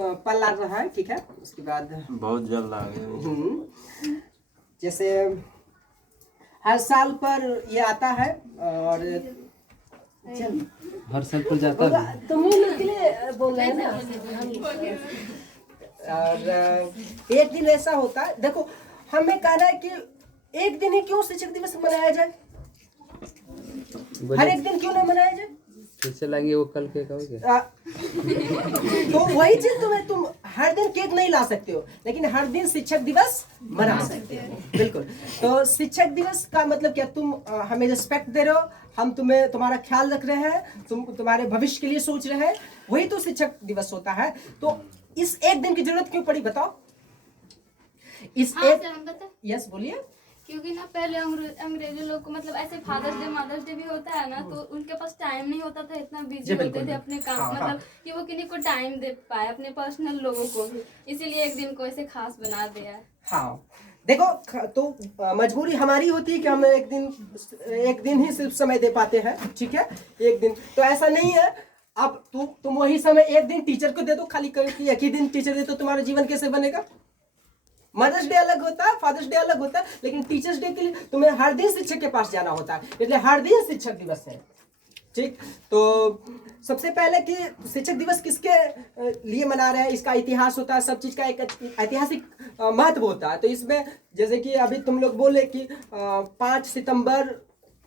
पल आ रहा है, ठीक है। उसके बाद बहुत जल्द आ गए। जैसे हर साल पर ये आता है और हर साल पर जाता है। तुम्हें लोग के लिए बोल रहे हैं ना। और एक दिन ऐसा होता है, देखो हमें कहना है कि एक दिन ही क्यों शिक्षक दिवस मनाया जाए, हर एक दिन क्यों ना मनाया जाए। कैसे लगे वो कल के कहोगे? तो वही चीज तुम हर दिन केक नहीं ला सकते हो, लेकिन हर दिन शिक्षक दिवस मना सकते हो। बिल्कुल। तो शिक्षक दिवस का मतलब क्या, तुम हमें रिस्पेक्ट दे रहे हो, हम तुम्हारा ख्याल रख रहे हैं, तुम्हारे भविष्य के लिए सोच रहे हैं, वही तो शिक्षक दिवस होता है। तो इस एक दिन की जरूरत क्यों पड़ी बताओ? इस यस बोलिए। क्योंकि ना पहले अंग्रेजों लोग को मतलब ऐसे फादर्स डे मदर्स डे भी होता है ना, तो उनके पास टाइम नहीं होता था, इतना बिजी होते थे अपने काम। हाँ, मतलब कि वो किन्हीं को टाइम दे पाए अपने पर्सनल लोगों को भी, इसीलिए एक दिन को ऐसे खास बना दिया है। हाँ देखो, तो मजबूरी हमारी होती है कि हम एक दिन ही सिर्फ समय दे पाते हैं, ठीक है। एक दिन तो ऐसा नहीं है। अब तुम वही समय एक दिन टीचर को दे दो, खाली एक ही दिन टीचर दे, तो तुम्हारा जीवन कैसे बनेगा? मदर्स डे अलग होता है, फादर्स डे अलग होता है, लेकिन टीचर्स डे के लिए तुम्हें हर दिन शिक्षक के पास जाना होता है, इसलिए हर दिन शिक्षक दिवस है, ठीक। तो सबसे पहले कि शिक्षक दिवस किसके लिए मना रहे हैं, इसका इतिहास होता है, सब चीज का एक ऐतिहासिक महत्व होता है। तो इसमें जैसे कि अभी तुम लोग बोले कि 5 सितंबर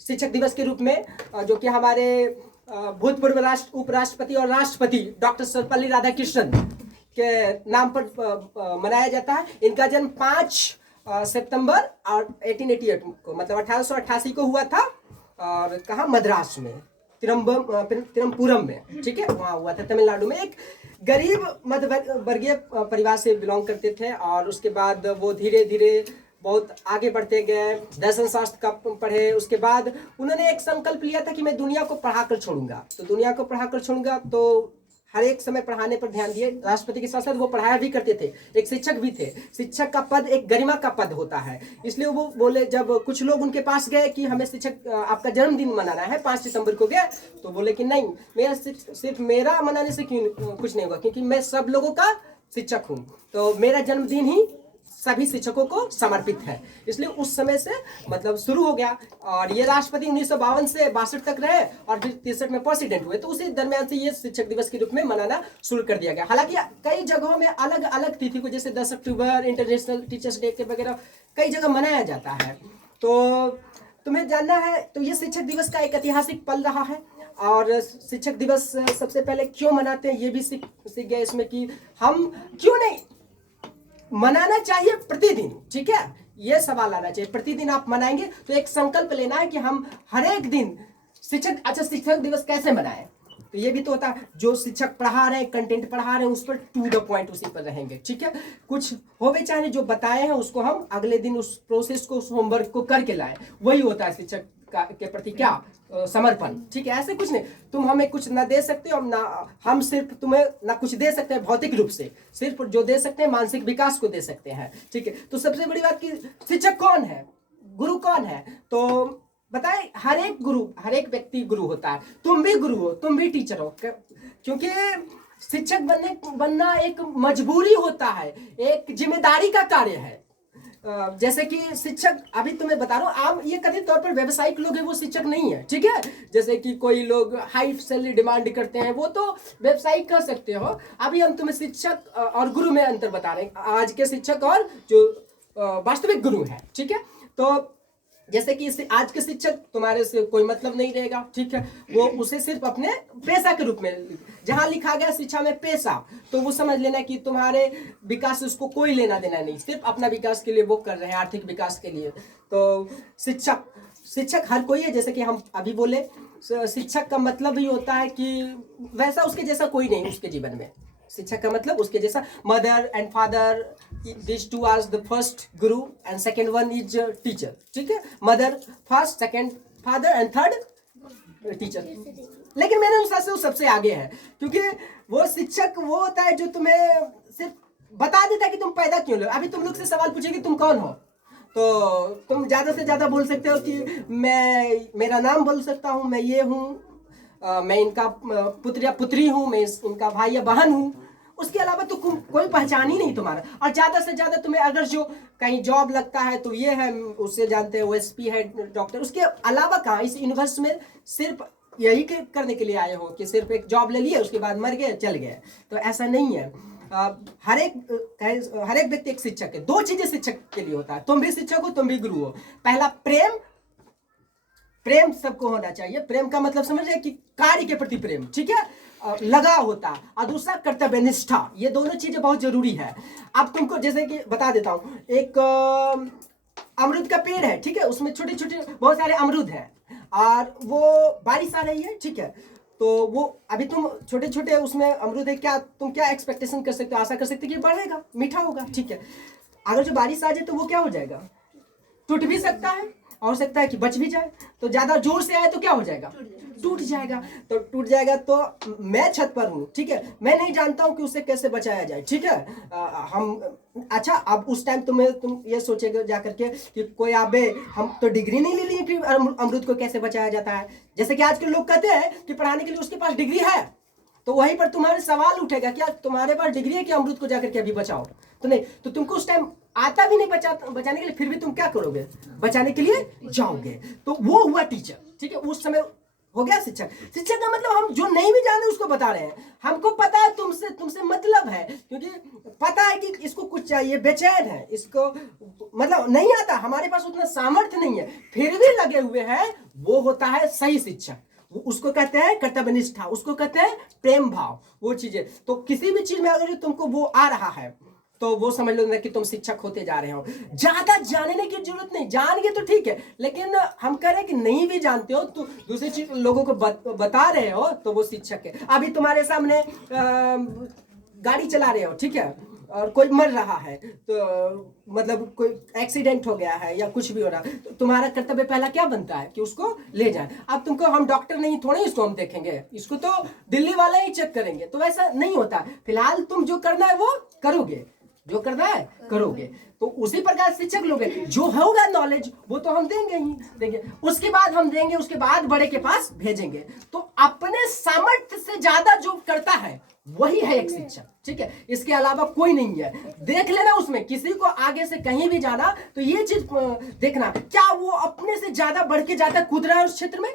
शिक्षक दिवस के रूप में, जो कि हमारे भूतपूर्व उपराष्ट्रपति और राष्ट्रपति डॉक्टर सर्वपल्ली राधाकृष्णन के नाम पर मनाया जाता है। इनका जन्म 5 सितंबर और 1888 को, मतलब 1888 को हुआ था, और कहाँ, मद्रास में, तिरुवनंतपुरम में, ठीक है, वहाँ हुआ था, तमिलनाडु में। एक गरीब मध्य वर्गीय परिवार से बिलोंग करते थे, और उसके बाद वो धीरे धीरे बहुत आगे बढ़ते गए, दर्शन शास्त्र का पढ़े। उसके बाद उन्होंने एक संकल्प लिया था कि मैं दुनिया को पढ़ाकर छोड़ूंगा। तो दुनिया को पढ़ाकर छोड़ूंगा, तो हर एक समय पढ़ाने पर ध्यान दिए। राष्ट्रपति के साथ साथ वो पढ़ाया भी करते थे, एक शिक्षक भी थे। शिक्षक का पद एक गरिमा का पद होता है, इसलिए वो बोले, जब कुछ लोग उनके पास गए कि हमें शिक्षक आपका जन्मदिन मनाना है 5 सितंबर को, गए तो बोले कि नहीं, मेरा सिर्फ मेरा मनाने से क्यों कुछ नहीं होगा, क्योंकि मैं सब लोगों का शिक्षक हूँ, तो मेरा जन्मदिन ही सभी शिक्षकों को समर्पित है। इसलिए उस समय से मतलब शुरू हो गया, और ये राष्ट्रपति 1952 से 62 तक रहे, और फिर 63 में प्रेसिडेंट हुए। तो उसी दरमियान से ये शिक्षक दिवस के रूप में मनाना शुरू कर दिया गया। हालांकि कई जगहों में अलग अलग तिथि को, जैसे 10 अक्टूबर इंटरनेशनल टीचर्स डे के वगैरह कई जगह मनाया जाता है। तो तुम्हें जानना है, तो ये शिक्षक दिवस का एक ऐतिहासिक पल रहा है। और शिक्षक दिवस सबसे पहले क्यों मनाते हैं ये भी सीख गए इसमें, कि हम क्यों नहीं मनाना चाहिए प्रतिदिन, ठीक है। ये सवाल आना चाहिए, प्रतिदिन आप मनाएंगे तो एक संकल्प लेना है कि हम हर एक दिन शिक्षक दिवस कैसे मनाएं। तो ये भी तो होता है, जो शिक्षक पढ़ा रहे हैं, कंटेंट पढ़ा रहे हैं, उस पर टू द पॉइंट उसी पर रहेंगे, ठीक है। कुछ हो भी चाहे जो बताए हैं उसको हम अगले दिन उस प्रोसेस को, उस होमवर्क को करके लाएं, वही होता है शिक्षक के प्रति क्या समर्पण, ठीक है। ऐसे कुछ नहीं, तुम हमें कुछ ना दे सकते हो, ना हम सिर्फ तुम्हें ना कुछ दे सकते हैं भौतिक रूप से, सिर्फ जो दे सकते हैं मानसिक विकास को दे सकते हैं, ठीक है। तो सबसे बड़ी बात कि शिक्षक कौन है, गुरु कौन है, तो बताए, हर एक गुरु, हर एक व्यक्ति गुरु होता है। तुम भी गुरु हो, तुम भी टीचर हो, क्योंकि शिक्षक बनना एक मजबूरी होता है, एक जिम्मेदारी का कार्य है। जैसे कि शिक्षक, अभी तुम्हें बता रहा हूँ, आम ये कथित तौर पर व्यवसायिक लोग हैं, वो शिक्षक नहीं है, ठीक है। जैसे कि कोई लोग हाई सैलरी डिमांड करते हैं, वो तो व्यवसायिक कर सकते हो। अभी हम तुम्हें शिक्षक और गुरु में अंतर बता रहे हैं, आज के शिक्षक और जो वास्तविक गुरु है, ठीक है। तो जैसे कि आज के शिक्षक तुम्हारे से कोई मतलब नहीं रहेगा, ठीक है, वो उसे सिर्फ अपने पेशा के रूप में, जहां लिखा गया शिक्षा में पेशा, तो वो समझ लेना कि तुम्हारे विकास से उसको कोई लेना देना नहीं, सिर्फ अपना विकास के लिए वो कर रहे हैं, आर्थिक विकास के लिए। तो शिक्षक हर कोई है, जैसे कि हम अभी बोले, शिक्षक का मतलब ही होता है कि वैसा उसके जैसा कोई नहीं उसके जीवन में। शिक्षक का मतलब उसके जैसा, mother and father, these two are the first guru and second one is teacher, ठीक है। Mother first, second father and third teacher. लेकिन मेरे अनुसार से वो सबसे आगे है, क्योंकि वो शिक्षक वो होता है जो तुम्हें सिर्फ बता देता है कि तुम पैदा क्यों लो। अभी तुम लोग से सवाल पूछे कि तुम कौन हो, तो तुम ज्यादा से ज्यादा बोल सकते हो कि मेरा नाम बोल सकता हूँ, मैं ये हूँ, मैं इनका पुत्र या पुत्री हूँ, मैं इनका भाई या बहन हूँ। उसके अलावा तो कोई पहचान ही नहीं तुम्हारा। और ज्यादा से ज्यादा तुम्हें अगर जो कहीं जॉब लगता है तो ये है, उससे जानते हैं OSP है डॉक्टर, उसके अलावा कहाँ इस यूनिवर्स में सिर्फ यही करने के लिए आए हो कि सिर्फ एक जॉब ले लिए उसके बाद मर गए चल गए। तो ऐसा नहीं है। हर एक व्यक्ति एक शिक्षक है। दो चीजें शिक्षक के लिए होता है, तुम भी शिक्षक हो तुम भी गुरु हो। पहला प्रेम सबको होना चाहिए। प्रेम का मतलब समझ रहे कि कार्य के प्रति प्रेम, ठीक है, लगाव होता है। और दूसरा कर्तव्य निष्ठा। ये दोनों चीजें बहुत जरूरी है। अब तुमको जैसे कि बता देता हूं, एक अमरूद का पेड़ है, ठीक है, उसमें छोटे छोटे बहुत सारे अमरूद हैं और वो बारिश आ रही है, ठीक है, तो वो अभी तुम छोटे छोटे उसमें अमरूद है, क्या तुम क्या एक्सपेक्टेशन कर सकते हो, आशा कर सकते हो कि बढ़ेगा, मीठा होगा, ठीक है। अगर जो बारिश आ जाए तो वो क्या हो जाएगा, टूट भी सकता है, हो सकता है कि बच भी जाए। तो ज्यादा जोर से आए तो क्या हो जाएगा, टूट जाएगा। तो टूट जाएगा तो मैं छत पर हूँ, ठीक है, मैं नहीं जानता हूँ कि उसे कैसे बचाया जाए, ठीक है। हम अच्छा, अब उस टाइम तुम ये सोचेगे जा करके कि कोई आबे, हम तो डिग्री नहीं ले लिए कि अमरूद को कैसे बचाया जाता है। जैसे कि आजकल लोग कहते हैं कि पढ़ाने के लिए उसके पास डिग्री है, तो वहीं पर तुम्हारे सवाल उठेगा, क्या तुम्हारे पास डिग्री है कि अमरूद को जाकर के अभी बचाओ। तो नहीं, तो तुमको उस टाइम आता भी नहीं बचाने के लिए, फिर भी तुम क्या करोगे, बचाने के लिए जाओगे। तो वो हुआ टीचर, ठीक है, उस समय हो गया शिक्षक। शिक्षक का मतलब हम जो नहीं भी जाने उसको बता रहे हैं। हमको पता है तुमसे मतलब है, क्योंकि पता है कि इसको कुछ चाहिए, बेचैन है, इसको मतलब नहीं आता, हमारे पास उतना सामर्थ्य नहीं है, फिर भी लगे हुए हैं। वो होता है सही शिक्षक। उसको कहते हैं कर्तव्य निष्ठा, उसको कहते हैं प्रेम भाव, वो चीजें। तो किसी भी चीज में अगर तुमको वो आ रहा है तो वो समझ लो ना कि तुम शिक्षक होते जा रहे हो। ज्यादा जानने की जरूरत नहीं, जान गए तो ठीक है, लेकिन हम कह रहे हैं कि नहीं भी जानते हो तो दूसरी चीज लोगों को बता रहे हो तो वो शिक्षक है। अभी तुम्हारे सामने गाड़ी चला रहे हो, ठीक है, और कोई मर रहा है, तो मतलब कोई एक्सीडेंट हो गया है या कुछ भी हो रहा है, तो तुम्हारा कर्तव्य पहला क्या बनता है कि उसको ले जाए। अब तुमको, हम डॉक्टर नहीं थोड़े इसको हम देखेंगे, इसको तो दिल्ली वाले ही चेक करेंगे, तो वैसा नहीं होता। फिलहाल तुम जो करना है वो करोगे, जो करना है करोगे। तो उसी प्रकार शिक्षक लोग जो होगा नॉलेज वो तो हम देंगे ही देंगे, उसके बाद हम देंगे, उसके बाद बड़े के पास भेजेंगे। तो अपने सामर्थ्य से ज्यादा जो करता है वही है एक शिक्षक, ठीक है, इसके अलावा कोई नहीं है। देख लेना उसमें किसी को आगे से कहीं भी जाना तो ये चीज देखना, क्या वो अपने से ज्यादा बढ़ के जाता है, कूद रहा है उस क्षेत्र में,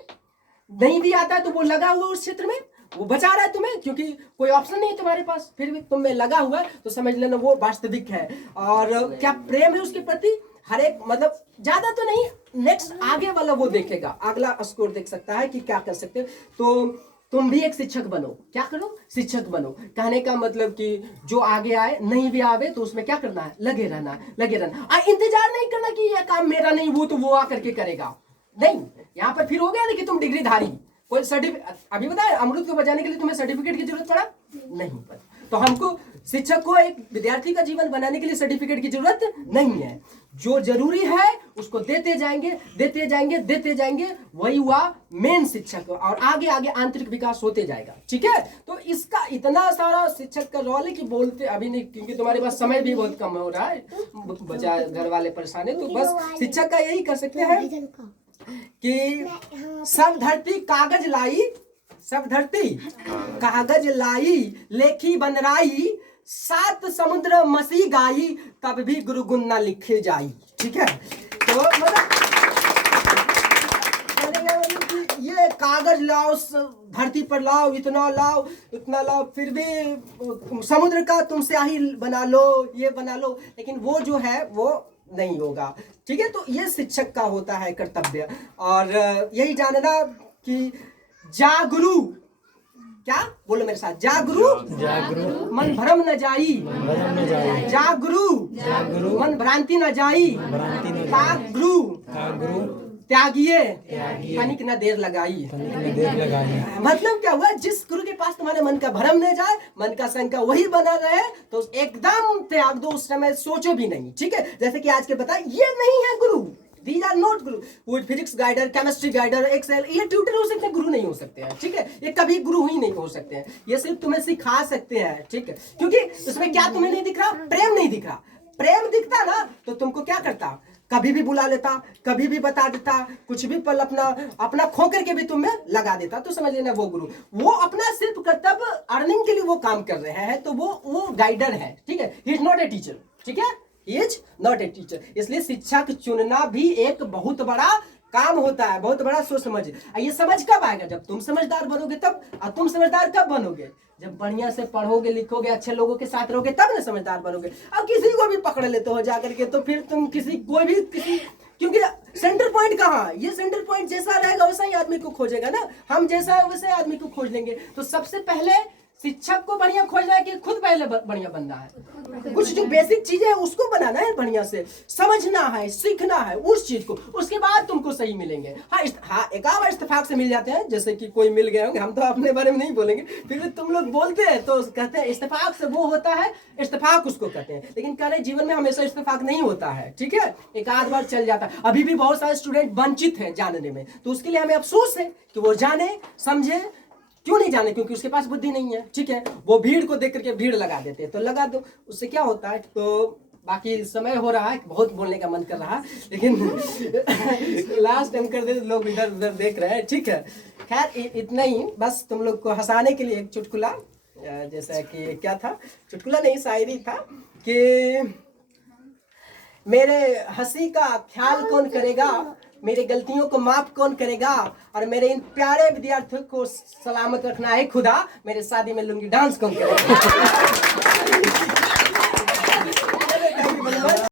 नहीं भी आता है तो वो लगा हुआ उस क्षेत्र में, वो बचा रहा है तुम्हें, क्योंकि कोई ऑप्शन नहीं है तुम्हारे पास, फिर भी तुम में लगा हुआ है, तो समझ लेना वो वास्तविक है। और क्या प्रेम है उसके प्रति, हर एक मतलब ज्यादा तो नहीं, नेक्स्ट आगे वाला वो देखेगा, अगला स्कोर देख सकता है कि क्या कर सकते हो। तो तुम भी एक शिक्षक बनो, क्या करो, शिक्षक बनो। कहने का मतलब कि जो आगे आए, नहीं भी आवे तो उसमें क्या करना है, लगे रहना, लगे रहना। इंतजार नहीं करना कि यह काम मेरा नहीं, वो तो वो आकर के करेगा, नहीं। यहाँ पर फिर हो गया ना कि तुम डिग्रीधारी, कोई सर्टिफिकेट, अभी बताया अमरूद को बचाने के लिए तुम्हें सर्टिफिकेट की जरूरत पड़ा, नहीं पड़ा। तो हमको शिक्षक को एक विद्यार्थी का जीवन बनाने के लिए सर्टिफिकेट की जरूरत नहीं है। जो जरूरी है उसको देते जाएंगे, देते जाएंगे, देते जाएंगे, वही हुआ मेन शिक्षक, और आगे आगे आंतरिक विकास होते जाएगा, ठीक है। तो इसका इतना सारा शिक्षक का रोल है कि बोलते अभी नहीं, क्योंकि तुम्हारे पास समय भी बहुत कम हो रहा है, बचा घर वाले परेशान है, तो बस शिक्षक का यही कर सकते हैं कि सब धरती कागज लाई, सब धरती कागज लाई, लेखी बनराई, 7 समुद्र मसी गाई, तब भी गुरु गुण ना लिखे जाई, ठीक है। तो मतलब ये कागज लाओ, धरती पर लाओ, इतना लाओ, इतना लाओ, फिर भी समुद्र का तुम स्याही बना लो, ये बना लो, लेकिन वो जो है वो नहीं होगा, ठीक है। तो ये शिक्षक का होता है कर्तव्य। और यही जानना कि जागरू, क्या बोलो मेरे साथ, जागरू मन भ्रम न जाई, जागरू मन भ्रांति न जाई, तागरू त्यागिए तनिक न देर लगाई। मतलब क्या हुआ, जिस गुरु के पास तुम्हारे मन का भ्रम न जाए, मन का शंका वही बना रहे, तो एकदम त्याग दो, उस समय सोचो भी नहीं, ठीक है। जैसे कि आज के बताए, ये नहीं है गुरु, These are not गुरु। वो physics guider, chemistry guider, Excel, ये ट्यूटर हो सकते हैं, गुरु नहीं हो सकते हैं, ठीक है। ये कभी गुरु ही नहीं हो सकते हैं, ये सिर्फ तुम्हें सिखा सकते हैं, ठीक है। क्योंकि उसमें क्या तुम्हें नहीं दिख रहा, प्रेम नहीं दिख रहा। प्रेम दिखता ना तो तुमको क्या करता, कभी भी बुला लेता, कभी भी बता देता, कुछ भी पल अपना अपना खो करके भी तुम्हें लगा देता, तो समझ लेना वो गुरु। वो अपना सिर्फ कर्तव्य अर्निंग के लिए वो काम कर रहे हैं, तो वो गाइडर है, ठीक है। He is not a teacher, ठीक है, he is not a teacher. इसलिए शिक्षक चुनना भी एक बहुत बड़ा काम होता है, बहुत बड़ा सोच समझ। ये समझ कब आएगा? जब तुम समझदार बनोगे तब। और तुम समझदार कब बनोगे? जब बढ़िया से पढ़ोगे, लिखोगे, अच्छे लोगों के साथ रहोगे, तब ना समझदार बनोगे। अब किसी को भी पकड़ लेते हो जाकर के, तो फिर तुम किसी क्योंकि सेंटर पॉइंट कहाँ है? ये सेंटर पॉइंट जैसा रहेगा वैसा ही आदमी को खोजेगा ना। हम जैसा है वैसे आदमी को खोज लेंगे। तो सबसे पहले शिक्षक को बढ़िया खोजना है कि खुद पहले बढ़िया बनना है। कुछ जो बेसिक चीजें है उसको बनाना है, बढ़िया से समझना है, सीखना है उस चीज को, उसके बाद तुमको सही मिलेंगे। हाँ, एक आध इत्तेफाक से मिल जाते हैं, जैसे कि कोई मिल गए होंगे, हम तो अपने बारे में नहीं बोलेंगे, फिर भी तुम लोग बोलते हैं तो कहते हैं इत्तेफाक से वो होता है, इत्तेफाक उसको कहते हैं। लेकिन कहने जीवन में हमेशा इत्तेफाक नहीं होता है, ठीक है, एक आध बार चल जाता है। अभी भी बहुत सारे स्टूडेंट वंचित हैं जानने में, तो उसके लिए हमें अफसोस है कि वो जाने समझे। क्यों नहीं जाने? क्योंकि उसके पास बुद्धि नहीं है, ठीक है। वो भीड़ को देख करके भीड़ लगा देते हैं, तो लगा दो, उससे क्या होता है। तो बाकी समय हो रहा है, बहुत बोलने का मन कर रहा है, लेकिन लास्ट टाइम कर दे, लोग इधर उधर देख रहे हैं, ठीक है। खैर इतना ही, बस तुम लोग को हंसाने के लिए एक चुटकुला, जैसा कि क्या था, चुटकुला नहीं शायरी था कि मेरे हंसी का ख्याल कौन करेगा, मेरी गलतियों को माफ कौन करेगा, और मेरे इन प्यारे विद्यार्थियों को सलामत रखना है खुदा, मेरे शादी में लुंगी डांस कौन करेगा।